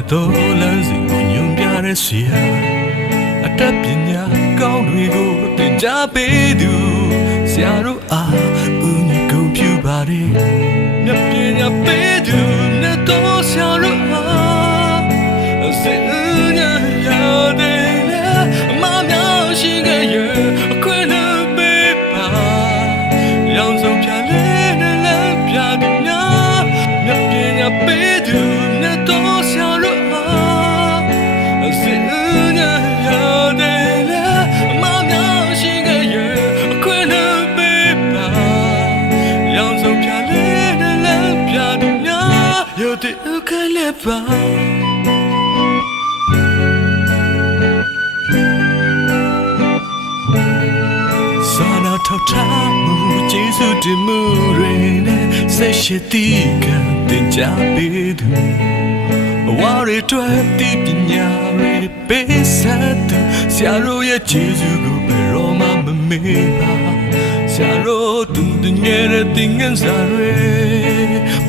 တဲ့သောလမ်းစဉ်ကိုညွန်ပြတဲ့ဆရာအတတ်ပညာကောင်းတွေကိုသင်ကြားပေးသူဆရာတို့အားဦးညီကုန်ပြုပါတယ် တဲ့အခါလည်းပါစာနာထောက်ထားမှုကျေးဇူးတင်မှုတွေနဲ့ဆက်ရှိတည်ကတင်ကြပေးသူဘဝတွေအတွက်ဒီပညာတွေပေးဆက်သူဆရာတို့ရဲ့ခြေစူးကိုဘယ်တော့မှမမေ့ပါဆရာတို့တူတငယ်တဲ့သင်ငန်းစာတွေ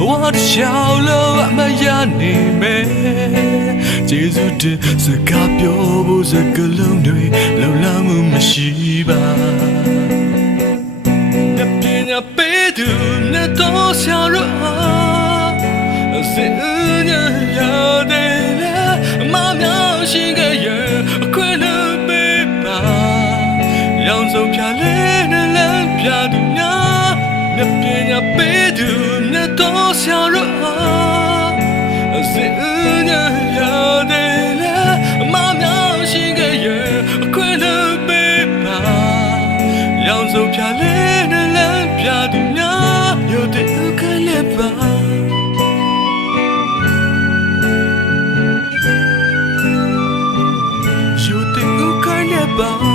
ဘဝတစ်လျှောက်လုံးအမရနေမယ်ခြေစူးတင်စကားပြောဖို့စကားလုံးတွေလုံလမှုမရှိပါမြတ်ပညာပေးသူနဲ့တော့ဆရာတို့အားအစင်ညာရတယ်လေအမများရှိခဲ့ရဲ့အခွင့်အရေးပေးပါရောင်စုံဖြာလေးနဲ့လည်းပြသူများ မြတ်ပညာပေးသူနဲ့တော့ဆရာတို့အားအစင်ညာရတယ်လေအမများရှိခဲ့ရဲ့အခွင့်အရေးပေးပါရောင်စုံဖြာလေးနဲ့လမ်းပြသူများရတဲ့အခါလည်းပါရတဲ့အခါလည်းပါရ